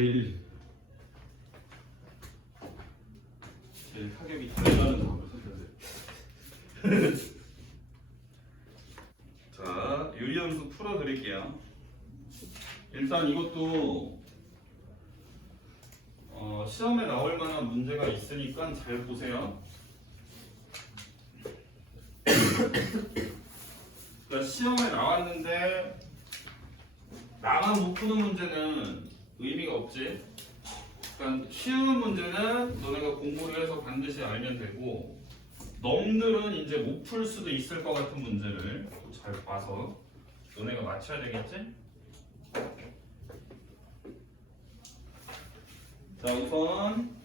제일 타격이 잘 나는 답을 선택해. 자, 유리함수 풀어드릴게요. 일단 이것도 시험에 나올 만한 문제가 있으니까 잘 보세요. 그러니까 시험에 나왔는데 나만 못 푸는 문제는 의미가 없지. 그러니까 쉬운 문제는 너네가 공부를 해서 반드시 알면 되고, 넘들은 이제 못 풀 수도 있을 것 같은 문제를 잘 봐서 너네가 맞춰야 되겠지? 자, 우선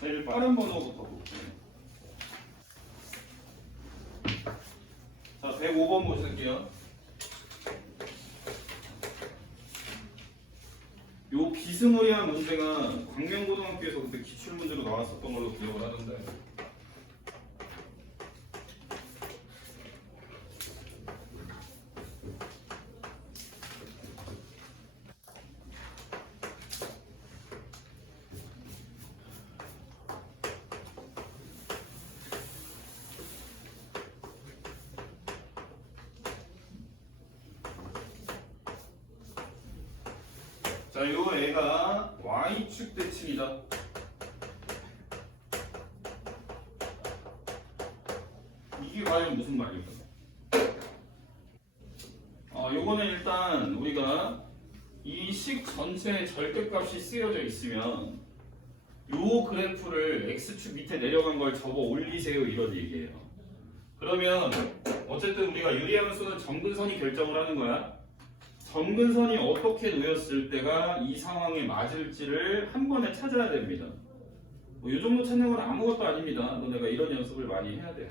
제일 빠른 번호부터 볼게요. 자, 105번 보실게요. 요 비스무리한 문제가 광명고등학교에서 그때 기출문제로 나왔었던 걸로 기억을 하던데, 자, 요 애가 y축 대칭이다. 이게 과연 무슨 말일까? 요거는 일단 우리가 이 식 전체의 절대값이 쓰여져 있으면 요 그래프를 x축 밑에 내려간 걸 접어 올리세요, 이런 얘기예요. 그러면 어쨌든 우리가 유리함수는 점근선이 결정을 하는 거야. 점근선이 어떻게 놓였을 때가 이 상황에 맞을지를 한 번에 찾아야 됩니다. 이 정도 찾는 건 아무것도 아닙니다. 너네가 이런 연습을 많이 해야 돼요.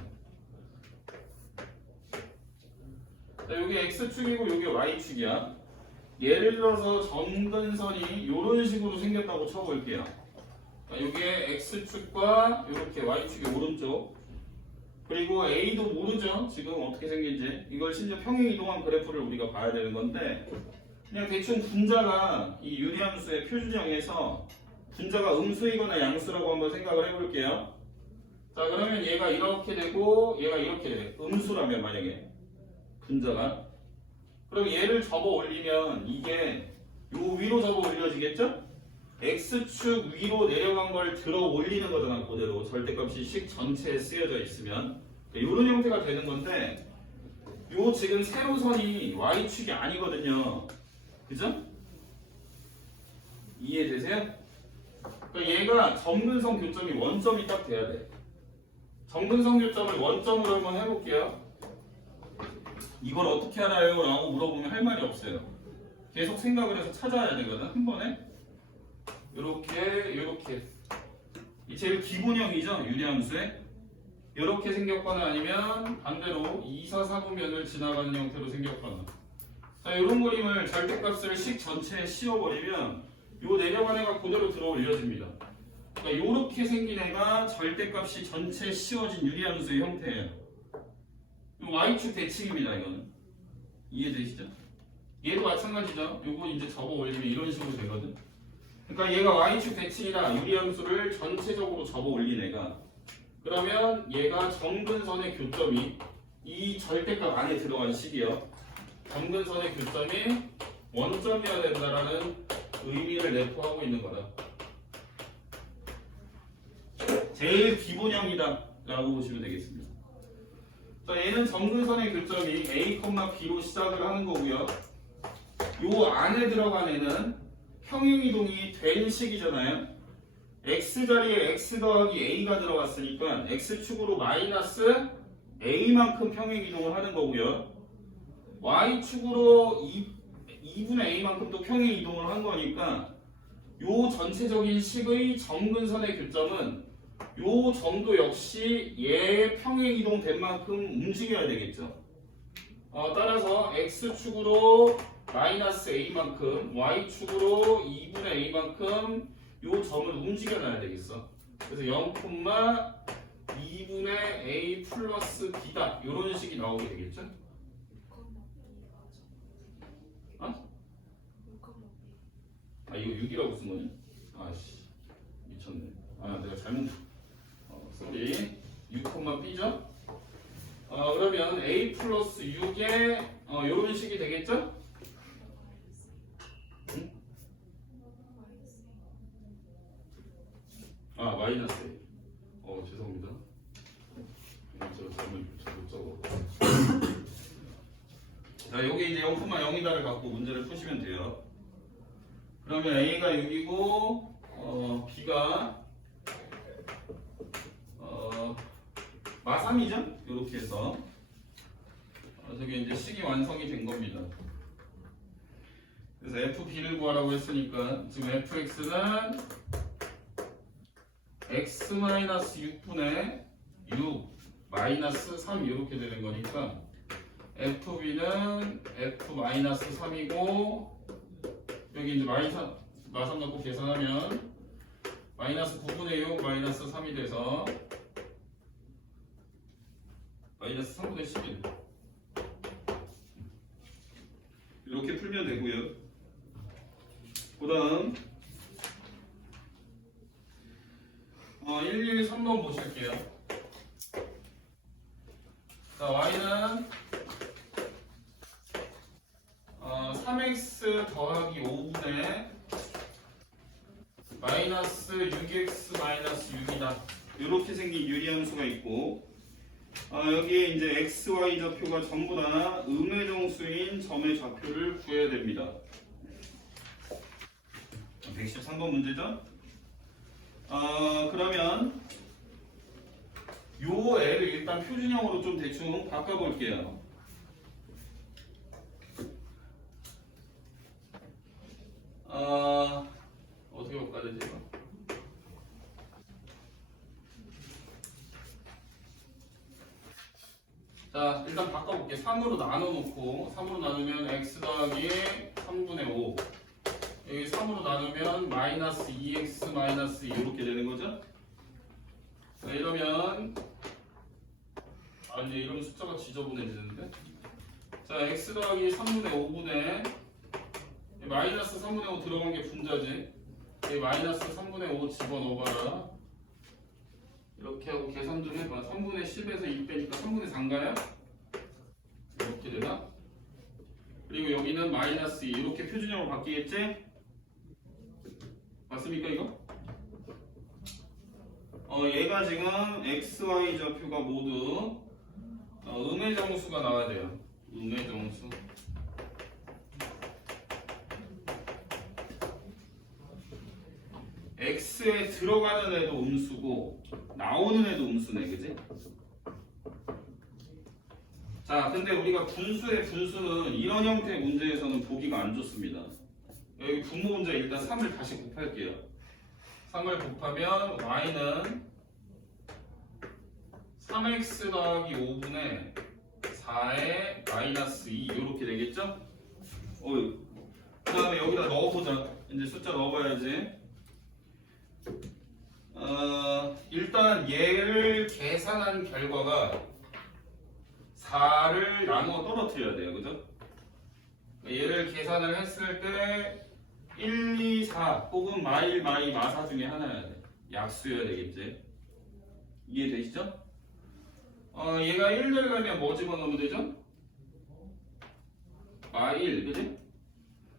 자, 여기 x축이고 여기 y축이야. 예를 들어서 점근선이 이런 식으로 생겼다고 쳐볼게요. 자, 여기에 x축과 이렇게 y축이 오른쪽, 그리고 a도 모르죠, 지금 어떻게 생긴지. 이걸 심지어 평행이동한 그래프를 우리가 봐야 되는 건데, 그냥 대충 분자가 이 유리함수의 표준형에서 분자가 음수이거나 양수라고 한번 생각을 해볼게요. 자, 그러면 얘가 이렇게 되고 얘가 이렇게 돼. 음수라면 만약에 분자가, 그럼 얘를 접어 올리면 이게 요 위로 접어 올려지겠죠? x축 위로 내려간 걸 들어 올리는 거잖아. 그대로 절대값이 식 전체에 쓰여져 있으면 이런 형태가 되는 건데, 요 지금 세로선이 y축이 아니거든요. 그죠? 이해되세요? 그러니까 얘가 점근선 교점이 원점이 딱 돼야 돼. 점근선 교점을 원점으로 한번 해볼게요. 이걸 어떻게 알아요? 라고 물어보면 할 말이 없어요. 계속 생각을 해서 찾아야 되거든, 한 번에. 요렇게 이 제일 기본형이죠, 유리함수에. 요렇게 생겼거나 아니면 반대로 2, 4, 4분면을 지나가는 형태로 생겼거나. 자, 요런 그림을 절대값을 식 전체에 씌워버리면 요 내려간 애가 그대로 들어 올려집니다. 그러니까 요렇게 생긴 애가 절대값이 전체에 씌워진 유리함수의 형태예요. y축 대칭입니다, 이거는. 이해되시죠? 얘도 마찬가지죠. 요거 이제 접어 올리면 이런 식으로 되거든. 그러니까 얘가 y축 대칭이라 유리함수를 전체적으로 접어 올린 애가, 그러면 얘가 점근선의 교점이 이 절대값 안에 들어간 식이요, 점근선의 교점이 원점이어야 된다라는 의미를 내포하고 있는 거다. 제일 기본형이다 라고 보시면 되겠습니다. 자, 얘는 점근선의 교점이 A, B로 시작을 하는 거고요. 요 안에 들어간 애는 평행이동이 된 식이잖아요. x 자리에 x 더하기 a가 들어갔으니까 x축으로 마이너스 a만큼 평행이동을 하는 거고요. y축으로 2분의 a만큼 또 평행이동을 한 거니까 요 전체적인 식의 점근선의 교점은 요 점도 역시 얘 평행이동 된 만큼 움직여야 되겠죠. 따라서 x축으로 마이너스 a만큼, y축으로 2분의 a만큼 요 점을 움직여놔야 되겠어. 그래서 0, 2분의 a 플러스 b다, 요런 식이 나오게 되겠죠. 아 이거 6이라고 쓴 거니? 아씨 미쳤네. 아 내가 잘못 쏘리 6,B죠? 그러면 A 플러스 6에 요런 식이 되겠죠? 응? 아 마이너스 A. 죄송합니다. 저 잘못 적어. 자 여기 이제 0,0이다를 갖고 문제를 푸시면 돼요. 그러면 A가 6이고 B가 마3이죠? 이렇게 해서 저게 이제 식이 완성이 된 겁니다. 그래서 FB를 구하라고 했으니까 지금 FX는 x-6분의 6 마이너스 3 이렇게 되는 거니까 FB는 F-3이고 여기 이제 마3 넣고 계산하면 마이너스 9분의 6 마이너스 3이 돼서 마이너스 3분의 11 이렇게 풀면 되고요. 그 다음 1, 2, 3번 보실게요. 자, y는 3x 더하기 5분의 마이너스 6x 마이너스 6이다. 이렇게 생긴 유리함수가 있고 여기에 이제 x, y 좌표가 전부 다 음의 정수인 점의 좌표를 구해야 됩니다. 113번 문제죠? 그러면 요 애를 일단 표준형으로 좀 대충 바꿔볼게요. 어떻게 바꿔야 되지? 자, 일단 바꿔볼게. 3으로 나눠놓고 3으로 나누면 x 더하기 3분의 5 여기 3으로 나누면 마이너스 2x 마이너스 2 이렇게 되는 거죠? 자, 이러면 이제 이러면 숫자가 지저분해지는데 자, x 더하기 3분의 5분의 마이너스 3분의 5 들어간 게 분자지 여기 마이너스 3분의 5 집어넣어봐라 이렇게 하고 계산 좀 해봐 3분의 10에서 2 빼니까 3분의 4인가요? 이렇게 되나? 그리고 여기는 마이너스 2 이렇게 표준형으로 바뀌겠지? 맞습니까 이거? 얘가 지금 x, y 좌표가 모두 음의 정수가 나와야 돼요. 음의 정수. x에 들어가는 애도 음수고 나오는 애도 음수네, 그지? 자, 근데 우리가 분수의 분수는 이런 형태의 문제에서는 보기가 안 좋습니다. 여기 분모 문제 일단 3을 다시 곱할게요. 3을 곱하면 y는 3x 더하기 5분의 4의 마이너스 2 이렇게 되겠죠? 그 다음에 여기다 넣어보자. 이제 숫자 넣어봐야지. 일단 얘를 계산한 결과가 4를 나누어 떨어뜨려야 돼요. 그죠? 얘를 계산을 했을 때 1, 2, 4 혹은 마1, 마2, 마4 중에 하나여야 돼. 약수여야 되겠지. 이해되시죠? 얘가 1 되려면 뭐 집어넣으면 되죠? 마1, 그지?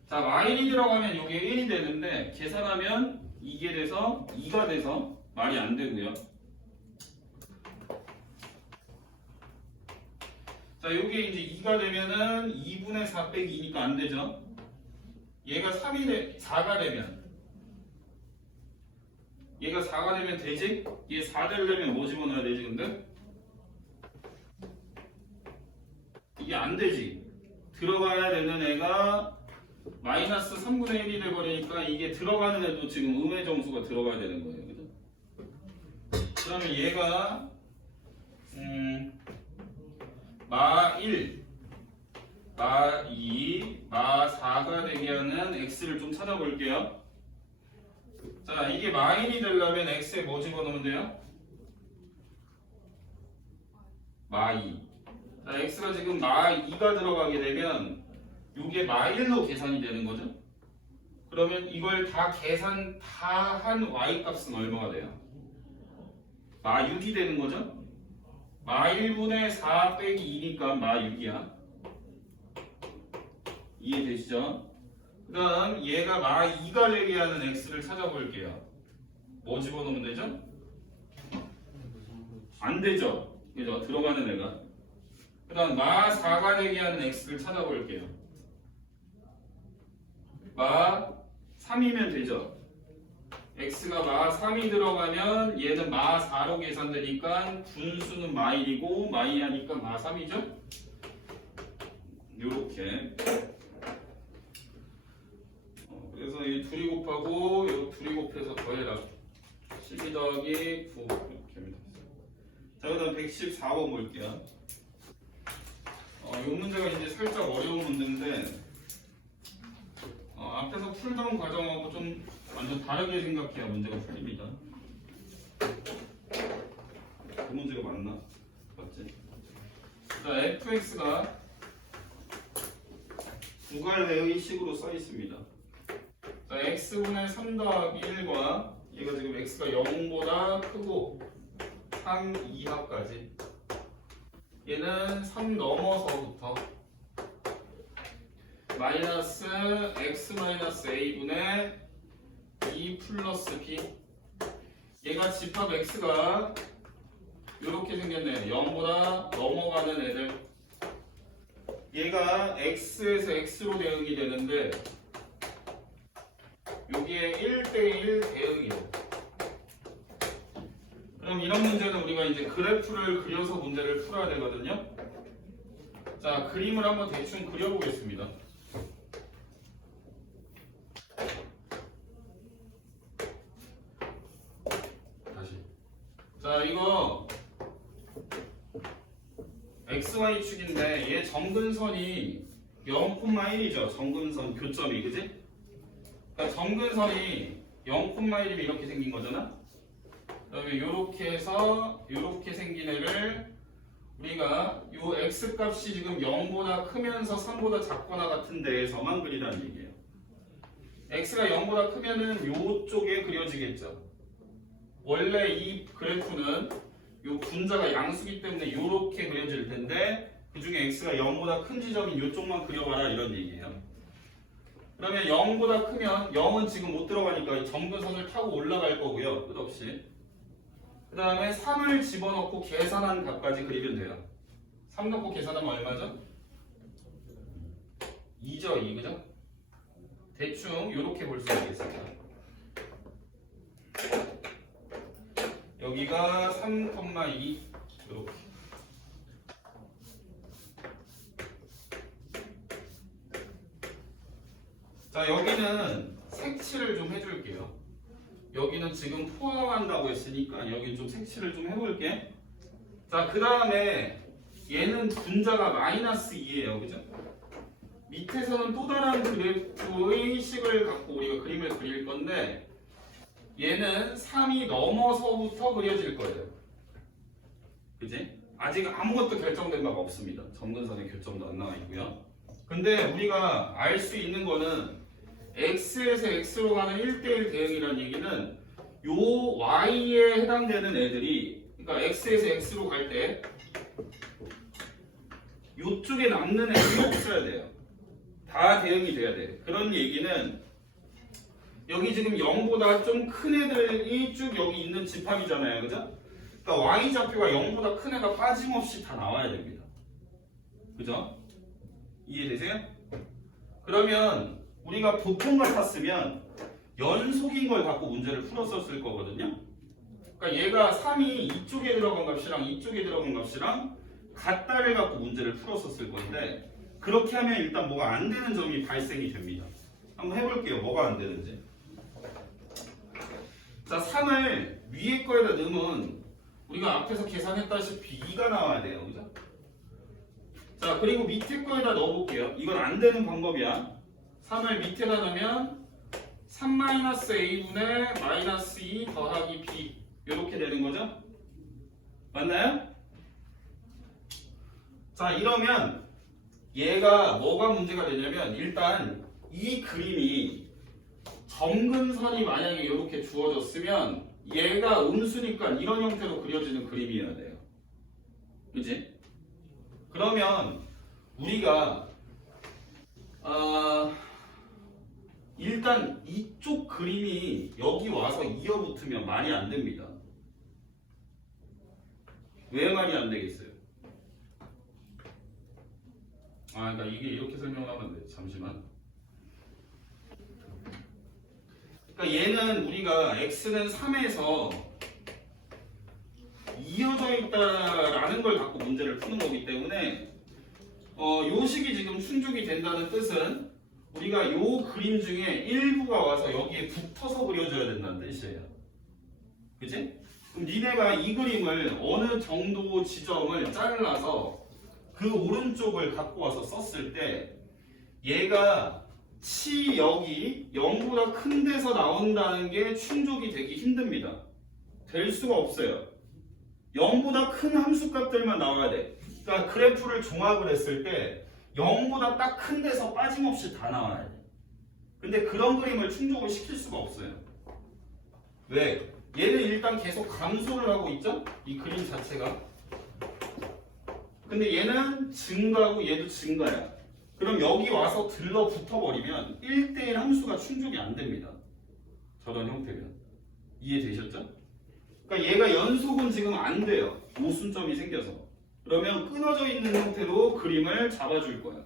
자, 마1이 들어가면 이게 1이 되는데 계산하면 이게 돼서 2가 돼서 말이 안 되고요. 자, 요게 이제 2가 되면은 2분의 4 빼기 2니까 안 되죠. 얘가 4가 되면 얘가 4가 되면 되지? 얘 4 되려면 뭐 집어넣어야 되지 근데? 이게 안 되지. 들어가야 되는 애가 마이너스 3분의 1이 돼버리니까 이게 들어가는 애도 지금 음의 정수가 들어가야 되는 거예요. 그죠? 그러면 얘가 마1, 마2, 마4가 되게 하는 x를 좀 찾아볼게요. 자, 이게 마1이 되려면 x에 뭐 집어넣으면 돼요? 마2. 자, x가 지금 마2가 들어가게 되면 이게 마1로 계산이 되는 거죠. 그러면 이걸 다 계산 다 한 y 값은 얼마가 돼요? 마 6이 되는 거죠? 마 1분의 4 빼기 2니까 마 6이야. 이해되시죠? 그 다음 얘가 마 2가 되게 하는 x를 찾아볼게요. 뭐 집어넣으면 되죠? 안 되죠? 그죠? 들어가는 애가. 그 다음 마 4가 되게 하는 x를 찾아볼게요. 마 3이면 되죠? x가 마 3이 들어가면 얘는 마 4로 계산되니까 분수는 마 1이고 마 2 하니까 마 3이죠? 요렇게. 그래서 이 둘이 곱하고 요 둘이 곱해서 더해라. 12 더하기 9 이렇게 합니다. 자, 그 다음 114번 볼게요. 이 문제가 이제 살짝 어려운 문제인데 앞에서 풀던 과정하고 좀 완전 다르게 생각해야 문제가 풀립니다. 그 문제가 맞나? 맞지? 자, fx가 두갈래의 식으로 써 있습니다. 자, x분의 3 더하기 1과 얘가 지금 x가 0보다 크고 3 이하까지 얘는 3 넘어서부터 마이너스 x 마이너스 a분의 2 플러스 b 얘가 집합 x가 이렇게 생겼네요. 0보다 넘어가는 애들 얘가 x에서 x로 대응이 되는데 여기에 1대1 대응이에요. 그럼 이런 문제는 우리가 이제 그래프를 그려서 문제를 풀어야 되거든요. 자, 그림을 한번 대충 그려보겠습니다. 다시. 자, 이거 XY축인데 얘 정근선이 0,1이죠. 정근선 교점이, 그지? 그러니까 정근선이 0,1이면 이렇게 생긴 거잖아. 그다음에 이렇게 해서 이렇게 생긴 애를 우리가 요 x 값이 지금 0보다 크면서 3보다 작거나 같은 데에서만 그리라는 얘기예요. x가 0보다 크면은 요쪽에 그려지겠죠. 원래 이 그래프는 요 분자가 양수기 때문에 요렇게 그려질 텐데 그 중에 x가 0보다 큰 지점인 요쪽만 그려봐라 이런 얘기예요. 그러면 0보다 크면 0은 지금 못 들어가니까 정근선을 타고 올라갈 거고요. 끝없이. 그 다음에 3을 집어넣고 계산한 값까지 그리면 돼요. 3 넣고 계산하면 얼마죠? 2죠, 2, 그죠? 대충 이렇게 볼 수 있겠습니다. 여기가 3,2 이렇게. 자, 여기는 색칠을 좀 해줄게요. 여기는 지금 포함한다고 했으니까 여기 좀 색칠을 좀 해볼게. 자, 그 다음에 얘는 분자가 마이너스 2예요, 그죠? 밑에서는 또 다른 그래프의 식을 갖고 우리가 그림을 그릴 건데 얘는 3이 넘어서부터 그려질 거예요. 그지? 아직 아무것도 결정된 바가 없습니다. 정근선의 교점도 안 나와 있고요. 근데 우리가 알 수 있는 거는 x에서 x로 가는 1대1 대응이라는 얘기는 요 y에 해당되는 애들이 그러니까 x에서 x로 갈 때 요쪽에 남는 애들이 없어야 돼요. 다 대응이 돼야 돼. 그런 얘기는 여기 지금 0보다 좀 큰 애들이 쭉 여기 있는 집합이잖아요. 그죠? 그러니까 y좌표가 0보다 큰 애가 빠짐없이 다 나와야 됩니다. 그죠? 이해되세요? 그러면 우리가 보통 같았으면 연속인 걸 갖고 문제를 풀었었을 거거든요. 그러니까 얘가 3이 이쪽에 들어간 값이랑 이쪽에 들어간 값이랑 같다를 갖고 문제를 풀었었을 건데 그렇게 하면 일단 뭐가 안 되는 점이 발생이 됩니다. 한번 해볼게요. 뭐가 안 되는지. 자, 3을 위에 거에다 넣으면 우리가 앞에서 계산했다시피 2가 나와야 돼요. 그죠? 자, 그리고 밑에 거에다 넣어볼게요. 이건 안 되는 방법이야. 3을 밑에다 넣으면 3-a분의 마이너스 2 더하기 b 이렇게 되는 거죠? 맞나요? 자, 이러면 얘가 뭐가 문제가 되냐면 일단 이 그림이 점근선이 만약에 이렇게 주어졌으면 얘가 음수니까 이런 형태로 그려지는 그림이어야 돼요. 그치? 그러면 우리가 일단 이쪽 그림이 여기 와서 이어붙으면 말이 안 됩니다. 왜 말이 안 되겠어요? 그러니까 이게 이렇게 설명을 하면 돼. 잠시만. 그러니까 얘는 우리가 x는 3에서 이어져 있다라는 걸 갖고 문제를 푸는 거기 때문에 요 식이 지금 충족이 된다는 뜻은 우리가 요 그림 중에 일부가 와서 여기에 붙어서 그려줘야 된다는 뜻이에요. 그치? 그럼 니네가 이 그림을 어느 정도 지점을 잘라서 그 오른쪽을 갖고 와서 썼을 때 얘가 치 여기 0보다 큰 데서 나온다는 게 충족이 되기 힘듭니다. 될 수가 없어요. 0보다 큰 함수값들만 나와야 돼. 그러니까 그래프를 종합을 했을 때 0보다 딱 큰 데서 빠짐없이 다 나와야 돼. 근데 그런 그림을 충족을 시킬 수가 없어요. 왜? 얘는 일단 계속 감소를 하고 있죠? 이 그림 자체가. 근데 얘는 증가하고 얘도 증가야. 그럼 여기 와서 들러붙어 버리면 1대1 함수가 충족이 안 됩니다. 저런 형태면. 이해되셨죠? 그러니까 얘가 연속은 지금 안 돼요. 모순점이 생겨서. 그러면 끊어져 있는 형태로 그림을 잡아줄 거야.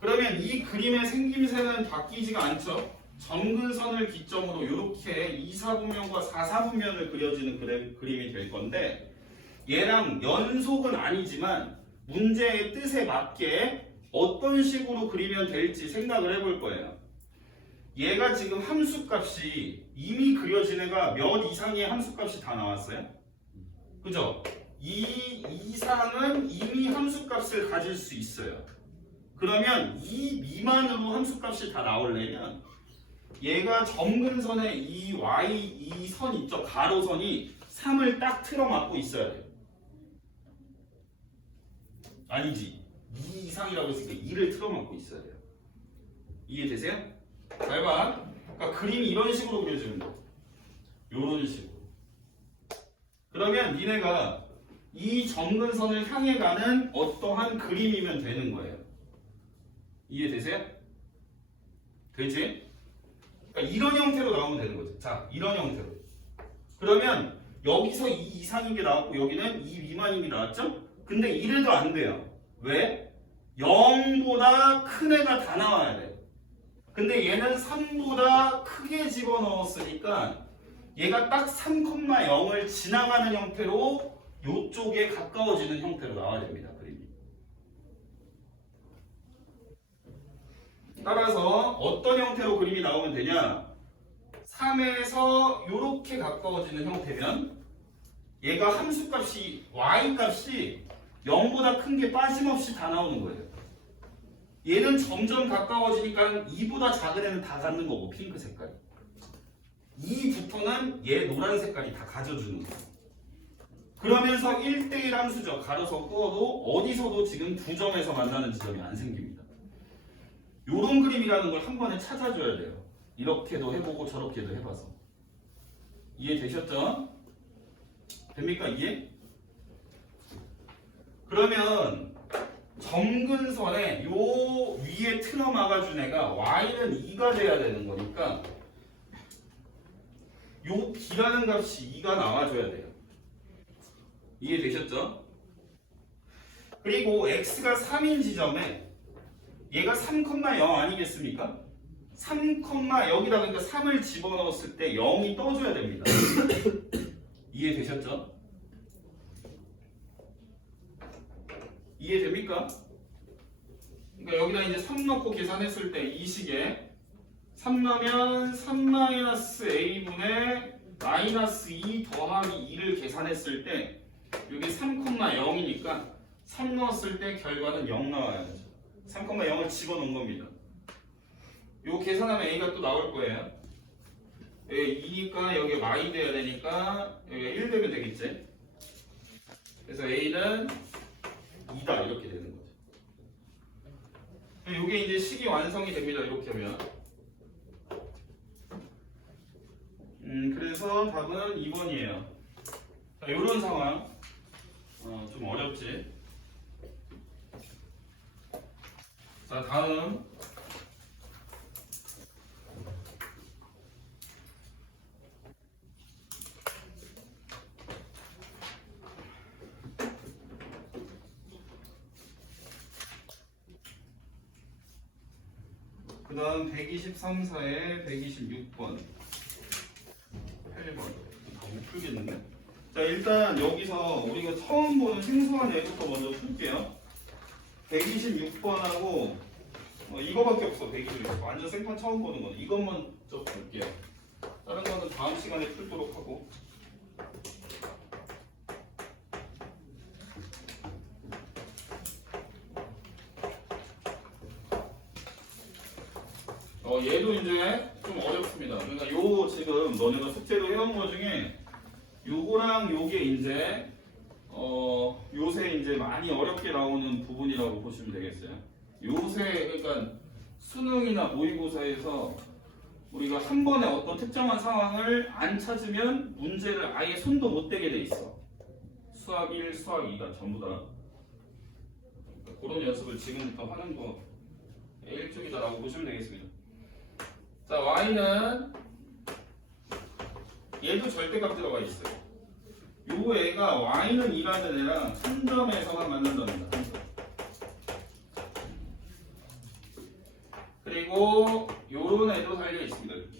그러면 이 그림의 생김새는 바뀌지가 않죠. 점근선을 기점으로 이렇게 2사분면과 4사분면을 그려지는 그림이 될 건데 얘랑 연속은 아니지만 문제의 뜻에 맞게 어떤 식으로 그리면 될지 생각을 해볼 거예요. 얘가 지금 함수값이 이미 그려진 애가 몇 이상의 함수값이 다 나왔어요? 그죠? 이 이상은 이미 함수값을 가질 수 있어요. 그러면 이 미만으로 함수값이 다 나오려면 얘가 점근선의 이 y 이 선 있죠? 가로선이 3을 딱 틀어막고 있어야 돼요. 아니지. 2 이상이라고 했으니까 2를 틀어막고 있어야 돼요. 이해되세요? 잘 봐. 그러니까 그림이 이런 식으로 그려지는 거예요. 이런 식으로. 그러면 니네가 이 점근선을 향해 가는 어떠한 그림이면 되는 거예요. 이해되세요? 되지? 그러니까 이런 형태로 나오면 되는 거죠. 자, 이런 형태로. 그러면 여기서 2 이상인 게 나왔고 여기는 2 미만인 게 나왔죠? 근데 이래도 안 돼요. 왜? 0보다 큰 애가 다 나와야 돼요. 근데 얘는 3보다 크게 집어넣었으니까 얘가 딱 3,0을 지나가는 형태로 이쪽에 가까워지는 형태로 나와야 됩니다. 그림이. 따라서 어떤 형태로 그림이 나오면 되냐? 3에서 이렇게 가까워지는 형태면 얘가 함수값이 y값이 0보다 큰 게 빠짐없이 다 나오는 거예요. 얘는 점점 가까워지니까 2보다 작은 애는 다 갖는 거고 핑크 색깔이. 2부터는 얘 노란 색깔이 다 가져주는 거예요. 그러면서 1대1 함수죠. 가로서 그어도 어디서도 지금 두 점에서 만나는 지점이 안 생깁니다. 요런 그림이라는 걸 한 번에 찾아줘야 돼요. 이렇게도 해보고 저렇게도 해봐서. 이해되셨죠? 됩니까? 이해? 그러면 점근선에 요 위에 틀어 막아준 애가 y는 2가 돼야 되는 거니까 요 b라는 값이 2가 나와줘야 돼요. 이해되셨죠? 그리고 x가 3인 지점에 얘가 3,0 아니겠습니까? 3, 여기다 그러니까 3을 집어넣었을 때 0이 떠줘야 됩니다. 이해되셨죠? 이해됩니까? 그러니까 여기다 이제 3 넣고 계산했을 때 이 식에 3 넣으면 3-a분의 -2 더하기 2를 계산했을 때 이게 3,0이니까 3 넣었을 때 결과는 0 나와야죠. 3,0을 집어넣은 겁니다. 요 계산하면 a가 또 나올 거예요. 여기 2니까 여기 y 돼야 되니까 여기가 1 되면 되겠지. 그래서 a는 2다 이렇게 되는 거죠. 이게 이제 식이 완성이 됩니다. 이렇게 하면 그래서 답은 2번이에요. 자, 이런 상황. 좀 어렵지. 자, 다음. 그 다음 123사에 126번 8번 다 못 풀겠는데? 자, 일단 여기서 우리가 처음 보는 생소한 애부터 먼저 풀게요. 126번하고 이거밖에 없어. 126번 완전 생판 처음 보는 거 이것만 좀 볼게요. 다른 거는 다음 시간에 풀도록 하고. 얘도 이제 좀 어렵습니다. 그러니까 요 지금 너네가 숙제로 해온 거 중에 요거랑 요게 이제 요새 이제 많이 어렵게 나오는 부분이라고 보시면 되겠어요. 요새 그러니까 수능이나 모의고사에서 우리가 한 번에 어떤 특정한 상황을 안 찾으면 문제를 아예 손도 못 대게 돼 있어. 수학 1, 수학 2가 전부 다. 그런 연습을 지금부터 하는 거 일종이다라고 보시면 되겠습니다. 자, y는 얘도 절대값 들어가 있어요. 요 애가 y는 2라는 애랑 한 점에서만 만난답니다. 그리고 요런 애도 달려 있습니다. 이렇게.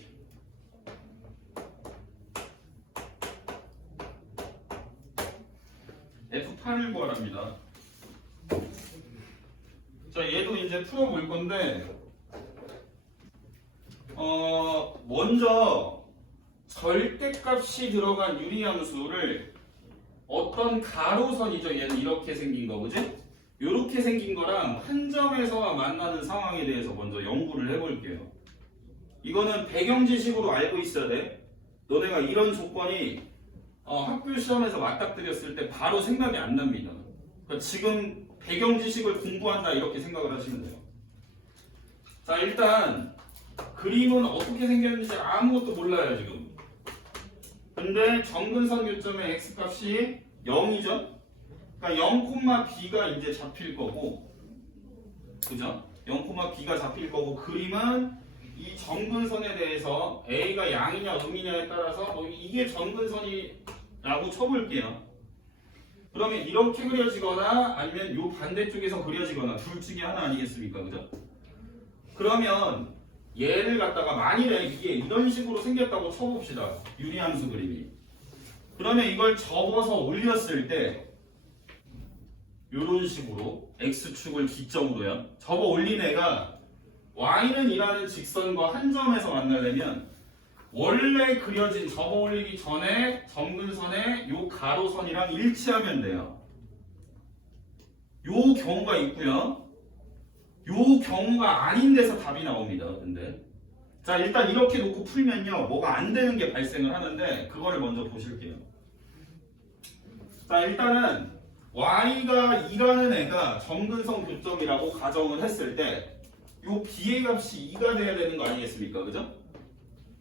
F8을 구하랍니다. 자, 얘도 이제 풀어볼 건데 먼저 절대값이 들어간 유리함수를 어떤 가로선이죠. 얘는 이렇게 생긴 거, 그지? 이렇게 생긴 거랑 한 점에서 만나는 상황에 대해서 먼저 연구를 해볼게요. 이거는 배경지식으로 알고 있어야 돼. 너네가 이런 조건이 학교 시험에서 맞닥뜨렸을 때 바로 생각이 안 납니다. 그러니까 지금 배경지식을 공부한다 이렇게 생각을 하시면 돼요. 자, 일단 그림은 어떻게 생겼는지 아무것도 몰라요 지금. 근데 정근선 교점의 x값이 0이죠. 그러니까 0,b가 이제 잡힐 거고, 그죠? 0,b가 잡힐 거고, 그림은 이 정근선에 대해서 a가 양이냐 음이냐에 따라서 이게 정근선이라고 쳐볼게요. 그러면 이렇게 그려지거나 아니면 요 반대쪽에서 그려지거나 둘 중에 하나 아니겠습니까, 그죠? 그러면 얘를 갖다가 만일에 이게 이런 식으로 생겼다고 쳐봅시다. 유리함수 그림이. 그러면 이걸 접어서 올렸을 때 이런 식으로 x축을 기점으로요. 접어 올린 애가 y는 이라는 직선과 한 점에서 만나려면 원래 그려진 접어 올리기 전에 점근선의 요 가로선이랑 일치하면 돼요. 요 경우가 있고요. 요 경우가 아닌 데서 답이 나옵니다. 근데 자, 일단 이렇게 놓고 풀면요 뭐가 안 되는 게 발생을 하는데 그거를 먼저 보실게요. 자, 일단은 y가 2라는 애가 정근선 교점이라고 가정을 했을 때 요 b의 값이 2가 돼야 되는 거 아니겠습니까? 그죠?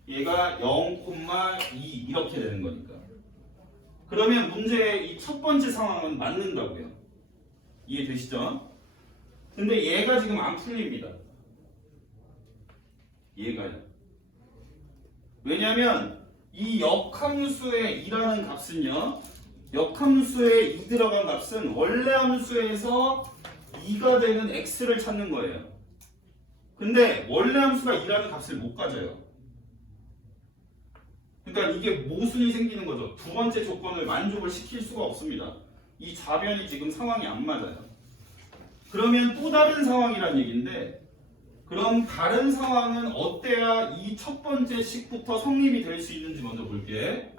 얘가 0,2 이렇게 되는 거니까. 그러면 문제의 이 첫 번째 상황은 맞는다고요. 이해되시죠? 근데 얘가 지금 안 풀립니다. 얘가요. 왜냐면 이 역함수의 2라는 값은요, 역함수에 2 들어간 값은 원래 함수에서 2가 되는 x를 찾는 거예요. 근데 원래 함수가 2라는 값을 못 가져요. 그러니까 이게 모순이 생기는 거죠. 두 번째 조건을 만족을 시킬 수가 없습니다. 이 좌변이 지금 상황이 안 맞아요. 그러면 또 다른 상황이란 얘기인데, 그럼 다른 상황은 어때야 이 첫 번째 식부터 성립이 될 수 있는지 먼저 볼게.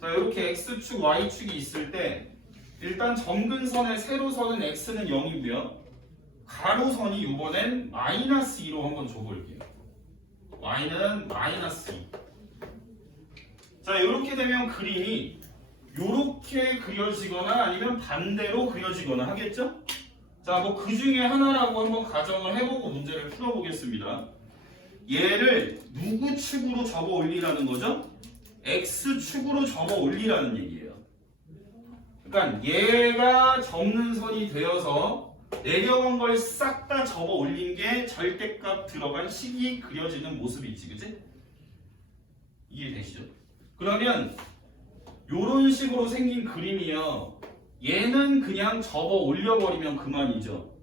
자, 이렇게 x축, y축이 있을 때 일단 점근선의 세로선은 x는 0이고요. 가로선이 이번엔 마이너스 2로 한번 줘볼게요. y는 마이너스 2. 자, 이렇게 되면 그림이 이렇게 그려지거나 아니면 반대로 그려지거나 하겠죠? 자, 뭐 그 중에 하나라고 한번 가정을 해보고 문제를 풀어보겠습니다. 얘를 누구 축으로 접어 올리라는 거죠? x축으로 접어 올리라는 얘기예요. 그러니까 얘가 접는 선이 되어서 내려간 걸 싹 다 접어 올린 게 절대값 들어간 식이 그려지는 모습이지, 그치? 이해되시죠? 그러면 요런 식으로 생긴 그림이요. 얘는 그냥 접어 올려버리면 그만이죠.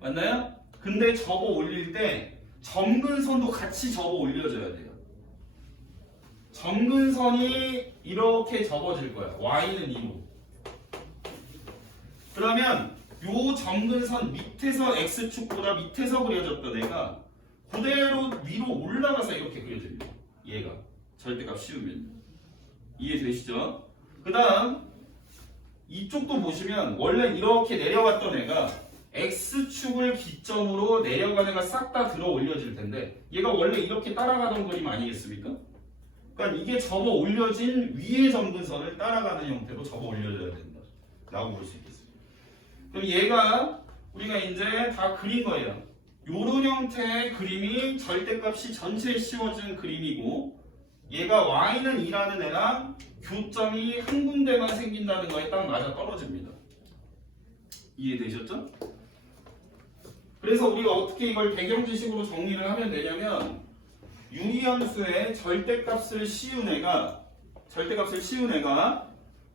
맞나요? 근데 접어 올릴 때 점근선도 같이 접어 올려줘야 돼요. 점근선이 이렇게 접어질 거야. y는 2로. 그러면 요 점근선 밑에서 x축보다 밑에서 그려졌던 애가 그대로 위로 올라가서 이렇게 그려집니다. 얘가 절대값 씌우면. 이해되시죠? 그 다음 이쪽도 보시면 원래 이렇게 내려갔던 애가 x축을 기점으로 내려간 애가 싹 다 들어 올려질 텐데 얘가 원래 이렇게 따라가던 그림 아니겠습니까? 그러니까 이게 접어 올려진 위의 점근선을 따라가는 형태로 접어 올려져야 된다 라고 볼 수 있겠습니다. 그럼 얘가 우리가 이제 다 그린 거예요. 요런 형태의 그림이 절대값이 전체에 씌워진 그림이고 얘가 y는 2라는 애랑 교점이 한 군데만 생긴다는 거에 딱 맞아 떨어집니다. 이해되셨죠? 그래서 우리가 어떻게 이걸 배경지식으로 정리를 하면 되냐면 유리함수의 절대값을 씌운 애가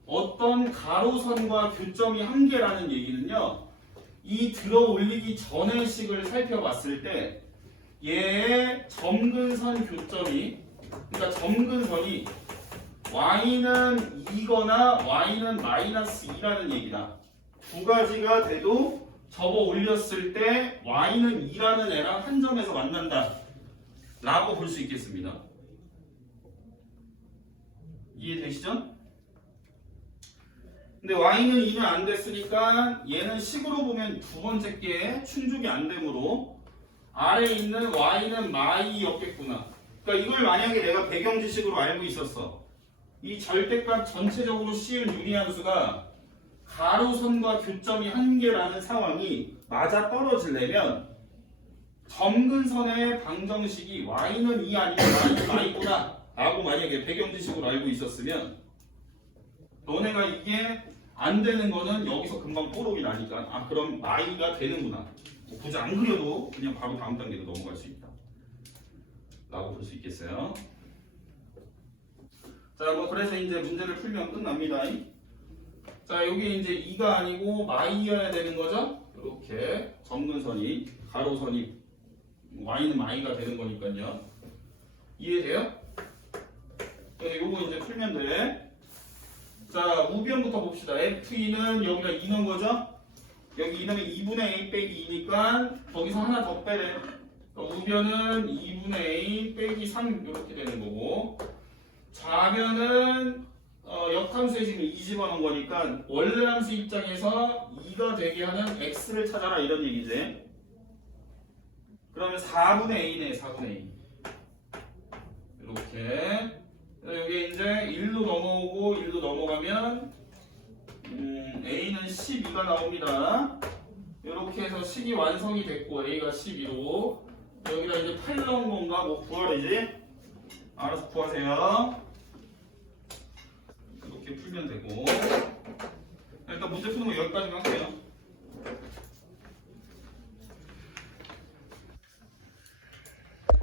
어떤 가로선과 교점이 한 개라는 얘기는요. 이 들어 올리기 전의 식을 살펴봤을 때 얘의 점근선 교점이 그러니까 점근선이 y는 2거나 y는 마이너스 2라는 얘기다. 두 가지가 돼도 접어 올렸을 때 y는 2라는 애랑 한 점에서 만난다 라고 볼 수 있겠습니다. 이해되시죠? 근데 y는 2는 안 됐으니까 얘는 식으로 보면 두 번째 게 충족이 안 되므로 아래에 있는 y는 마이였겠구나. 그러니까 이걸 만약에 내가 배경지식으로 알고 있었어. 이 절대값 전체적으로 씌운 유리함수가 가로선과 교점이 한 개라는 상황이 맞아 떨어지려면 점근선의 방정식이 y는 2 아니면 y는 마이구나 라고 만약에 배경지식으로 알고 있었으면 너네가 이게 안 되는 거는 여기서 금방 뽀록이 나니까 아 그럼 마이가 되는구나. 굳이 안 그려도 그냥 바로 다음 단계로 넘어갈 수 있다 라고 볼 수 있겠어요. 자, 뭐 그래서 이제 문제를 풀면 끝납니다. 자, 여기 이제 2가 아니고 마이여야 되는 거죠? 이렇게 점근선이 가로선이 y는 마이가 되는 거니까요. 이해돼요? 네, 요거 이제 풀면 돼. 자, 우변부터 봅시다. F2는 여기가 2는 거죠? 여기 2넣으면 2분의 a 빼기 2니까 거기서 하나 더 빼래. 우변은 2분의 a 빼기 3 이렇게 되는 거고 좌변은 역함수에 지금 2 집어넣은 거니까 원래 함수 입장에서 2가 되게 하는 x를 찾아라 이런 얘기지. 그러면 4분의 a네. 4분의 a 이렇게 여기 이제 1로 넘어오고 1로 넘어가면 a는 12가 나옵니다. 이렇게 해서 식이 완성이 됐고 a가 12로 여기다 이제 8 넣은 건가? 뭐 구하래지? 알아서 구하세요. 이렇게 풀면 되고 일단 문제 푸는 거 여기까지만 할게요.